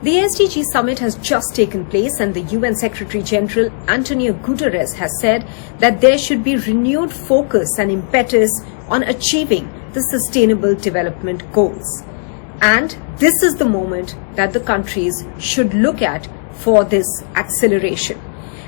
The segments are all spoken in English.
The SDG summit has just taken place, and the UN Secretary General Antonio Guterres has said that there should be renewed focus and impetus on achieving the Sustainable Development Goals. And this is the moment that the countries should look at for this acceleration.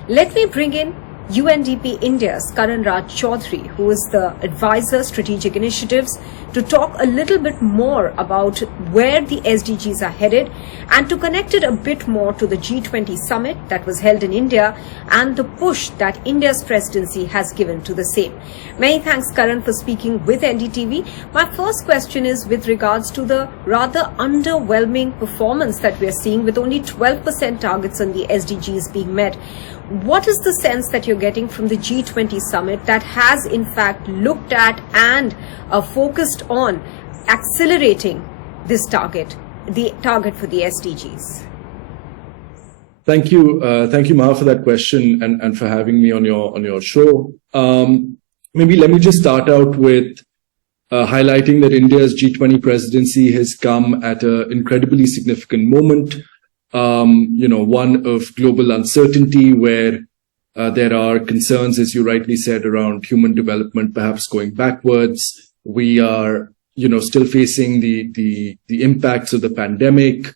Let me bring in UNDP India's Karanraj Chaudri, who is the Advisor Strategic Initiatives, to talk a little bit more about where the SDGs are headed and to connect it a bit more to the G20 summit that was held in India and the push that India's presidency has given to the same. Many thanks, Karan, for speaking with NDTV. My first question is with regards to the rather underwhelming performance that we are seeing, with only 12% targets on the SDGs being met. What is the sense that you're getting from the G20 summit that has in fact looked at and focused on accelerating this target, the target for the SDGs? Thank you, Maha, for that question and for having me on your show. Maybe let me just start out with highlighting that India's G20 presidency has come at an incredibly significant moment. One of global uncertainty, where there are concerns, as you rightly said, around human development perhaps going backwards. We are, still facing the impacts of the pandemic,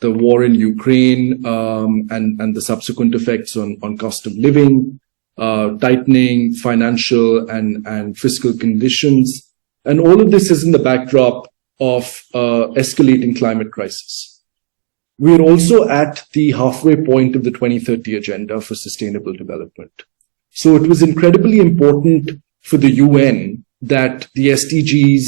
the war in Ukraine, and the subsequent effects on cost of living, tightening financial and fiscal conditions. And all of this is in the backdrop of escalating climate crisis. We are also at the halfway point of the 2030 Agenda for Sustainable Development. So it was incredibly important for the UN that the SDGs,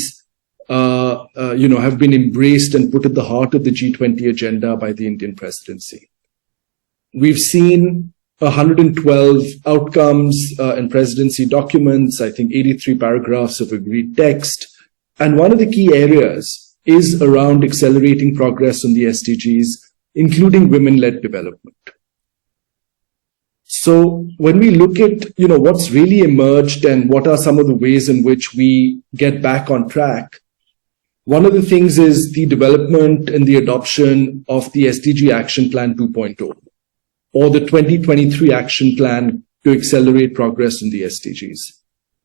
have been embraced and put at the heart of the G20 agenda by the Indian presidency. We've seen 112 outcomes and presidency documents, I think 83 paragraphs of agreed text. And one of the key areas is around accelerating progress on the SDGs, including women-led development. So when we look at, what's really emerged and what are some of the ways in which we get back on track, one of the things is the development and the adoption of the SDG Action Plan 2.0, or the 2023 Action Plan to accelerate progress in the SDGs.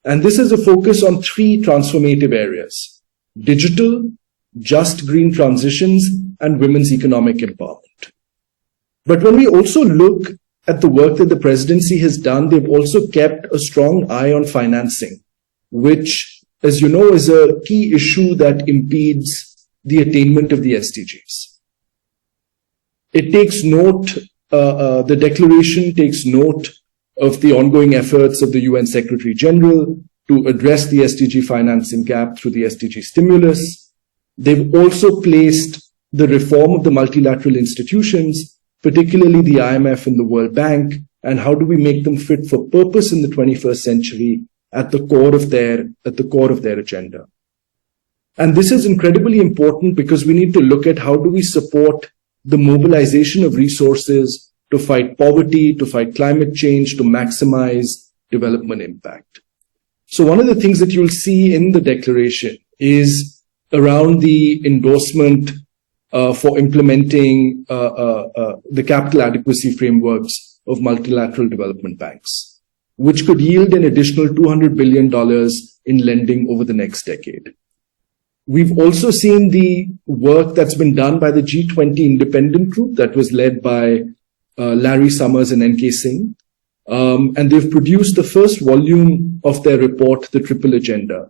And this is a focus on three transformative areas: digital, just green transitions, and women's economic empowerment. But when we also look at the work that the presidency has done, they've also kept a strong eye on financing, which, as you know, is a key issue that impedes the attainment of the SDGs. It takes note, the declaration takes note of the ongoing efforts of the UN Secretary General to address the SDG financing gap through the SDG stimulus. They've also placed the reform of the multilateral institutions, particularly the IMF and the World Bank, and how do we make them fit for purpose in the 21st century at the core of their agenda. And this is incredibly important because we need to look at how do we support the mobilization of resources to fight poverty, to fight climate change, to maximize development impact. So one of the things that you'll see in the declaration is around the endorsement for implementing the capital adequacy frameworks of multilateral development banks, which could yield an additional $200 billion in lending over the next decade. We've also seen the work that's been done by the G20 independent group that was led by Larry Summers and N.K. Singh. And they've produced the first volume of their report, The Triple Agenda,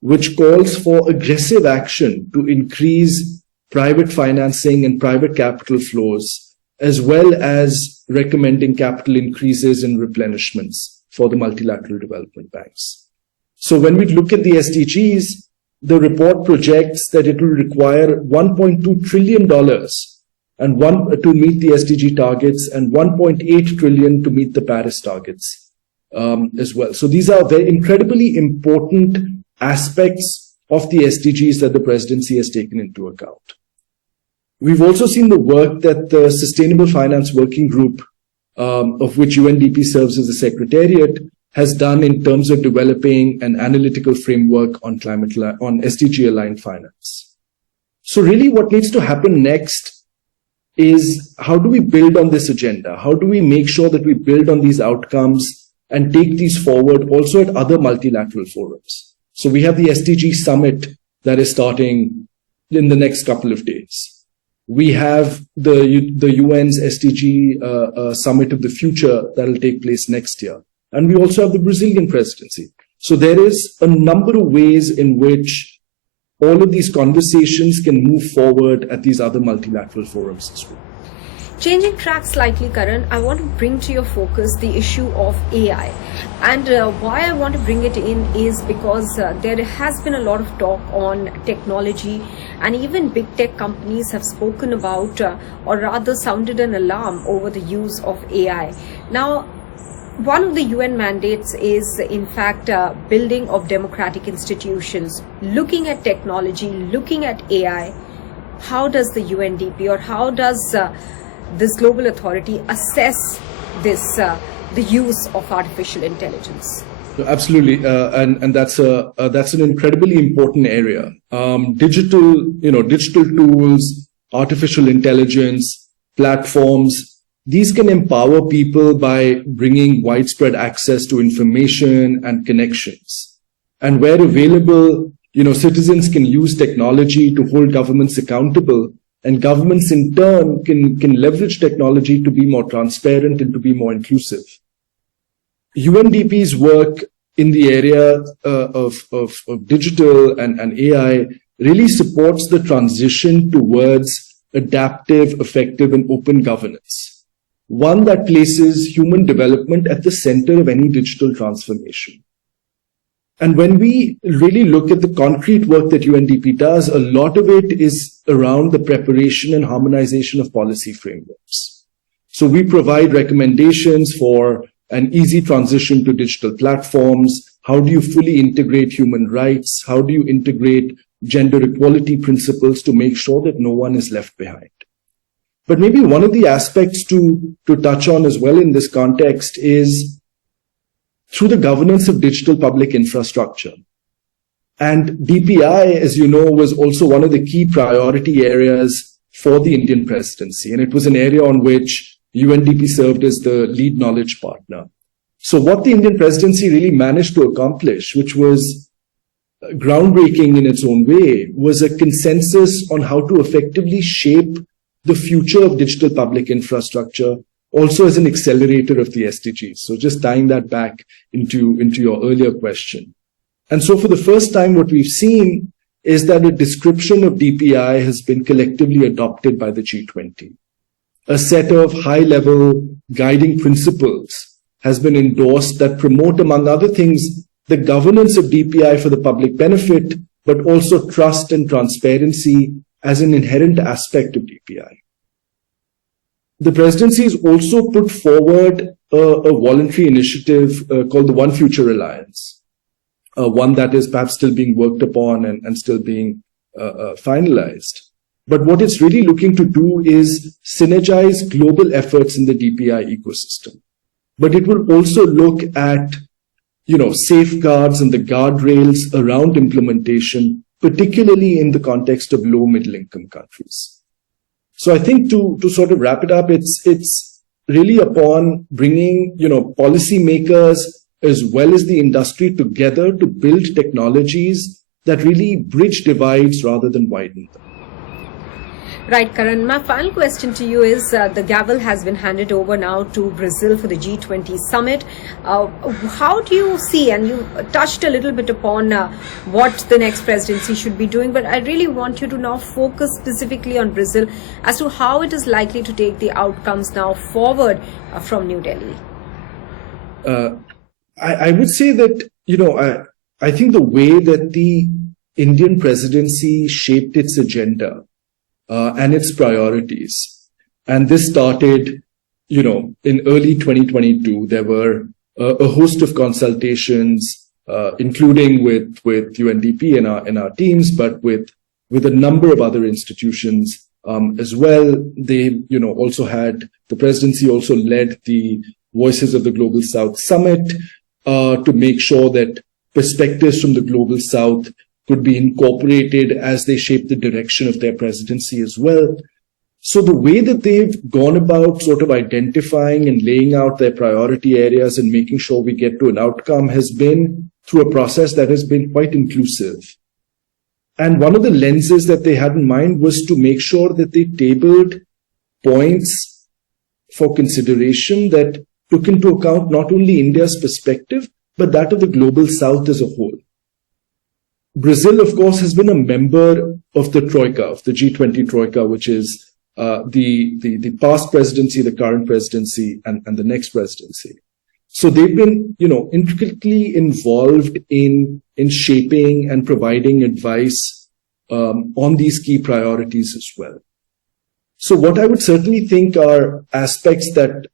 which calls for aggressive action to increase private financing and private capital flows, as well as recommending capital increases and replenishments for the multilateral development banks. So when we look at the SDGs, the report projects that it will require $1.2 trillion to meet the SDG targets and $1.8 trillion to meet the Paris targets as well. So these are very incredibly important aspects of the SDGs that the presidency has taken into account. We've also seen the work that the Sustainable Finance Working Group, of which UNDP serves as the secretariat, has done in terms of developing an analytical framework on SDG-aligned finance. So really what needs to happen next is how do we build on this agenda? How do we make sure that we build on these outcomes and take these forward also at other multilateral forums? So we have the SDG summit that is starting in the next couple of days. We have the UN's SDG summit of the future that will take place next year. And we also have the Brazilian presidency. So there is a number of ways in which all of these conversations can move forward at these other multilateral forums as well. Changing track slightly, Karan, I want to bring to your focus the issue of AI. And why I want to bring it in is because there has been a lot of talk on technology, and even big tech companies have spoken about, or rather sounded an alarm over the use of AI. Now, one of the UN mandates is, in fact, building of democratic institutions, looking at technology, looking at AI. How does the UNDP, or how does this global authority assess this, the use of artificial intelligence? Absolutely, and that's an incredibly important area. Digital tools, artificial intelligence, platforms. These can empower people by bringing widespread access to information and connections. And where available, citizens can use technology to hold governments accountable, and governments in turn can leverage technology to be more transparent and to be more inclusive. UNDP's work in the area of digital and AI really supports the transition towards adaptive, effective, and open governance. One that places human development at the center of any digital transformation. And when we really look at the concrete work that UNDP does, a lot of it is around the preparation and harmonization of policy frameworks. So we provide recommendations for an easy transition to digital platforms. How do you fully integrate human rights? How do you integrate gender equality principles to make sure that no one is left behind? But maybe one of the aspects to touch on as well in this context is through the governance of digital public infrastructure. And DPI, as you know, was also one of the key priority areas for the Indian presidency. And it was an area on which UNDP served as the lead knowledge partner. So what the Indian presidency really managed to accomplish, which was groundbreaking in its own way, was a consensus on how to effectively shape the future of digital public infrastructure, also as an accelerator of the SDGs. So just tying that back into your earlier question. And so for the first time, what we've seen is that a description of DPI has been collectively adopted by the G20. A set of high-level guiding principles has been endorsed that promote, among other things, the governance of DPI for the public benefit, but also trust and transparency as an inherent aspect of DPI. The presidency has also put forward a voluntary initiative called the One Future Alliance, one that is perhaps still being worked upon and still being finalized. But what it's really looking to do is synergize global efforts in the DPI ecosystem. But it will also look at, safeguards and the guardrails around implementation, particularly in the context of low middle income countries. So I think to sort of wrap it up, it's really upon bringing, policymakers as well as the industry together to build technologies that really bridge divides rather than widen them. Right, Karan. My final question to you is, the gavel has been handed over now to Brazil for the G20 summit. How do you see, and you touched a little bit upon what the next presidency should be doing, but I really want you to now focus specifically on Brazil as to how it is likely to take the outcomes now forward from New Delhi. I would say that, I think the way that the Indian presidency shaped its agenda and its priorities. And this started, in early 2022. There were a host of consultations, including with UNDP and our teams, but with a number of other institutions as well. They, also had, the presidency also led the Voices of the Global South Summit to make sure that perspectives from the Global South could be incorporated as they shape the direction of their presidency as well. So the way that they've gone about sort of identifying and laying out their priority areas and making sure we get to an outcome has been through a process that has been quite inclusive. And one of the lenses that they had in mind was to make sure that they tabled points for consideration that took into account not only India's perspective, but that of the global south as a whole. Brazil, of course, has been a member of the Troika, of the G20 Troika, which is the past presidency, the current presidency, and the next presidency. So they've been, intricately involved in shaping and providing advice on these key priorities as well. So what I would certainly think are aspects that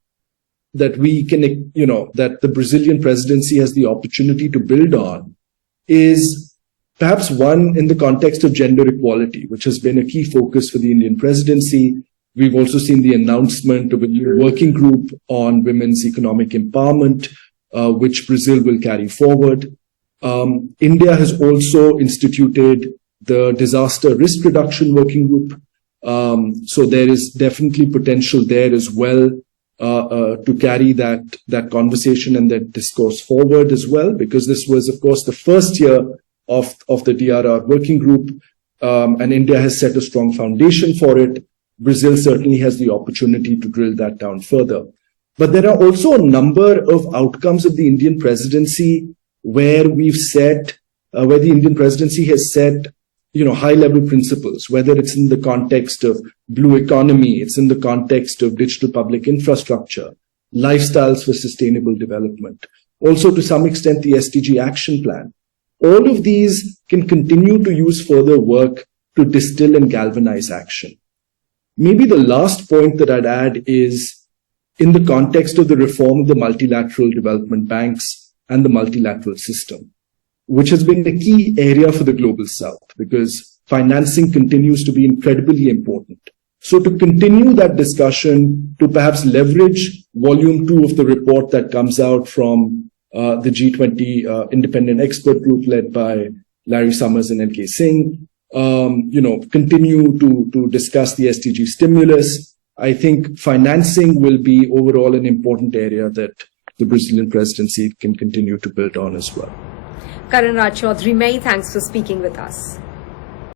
we can, that the Brazilian presidency has the opportunity to build on is perhaps one in the context of gender equality, which has been a key focus for the Indian presidency. We've also seen the announcement of a new working group on women's economic empowerment, which Brazil will carry forward. India has also instituted the disaster risk reduction working group. So there is definitely potential there as well to carry that conversation and that discourse forward as well, because this was, of course, the first year of the DRR working group, and India has set a strong foundation for it. Brazil certainly has the opportunity to drill that down further. But there are also a number of outcomes of the Indian presidency where the Indian presidency has set, high-level principles, whether it's in the context of blue economy, it's in the context of digital public infrastructure, lifestyles for sustainable development, also to some extent the SDG action plan. All of these can continue to use further work to distill and galvanize action. Maybe the last point that I'd add is in the context of the reform of the multilateral development banks and the multilateral system, which has been a key area for the global south because financing continues to be incredibly important. So to continue that discussion, to perhaps leverage volume 2 of the report that comes out from the G20 independent expert group led by Larry Summers and LK Singh, continue to discuss the SDG stimulus. I think financing will be overall an important area that the Brazilian presidency can continue to build on as well. Karanraj Chaudri, many thanks for speaking with us.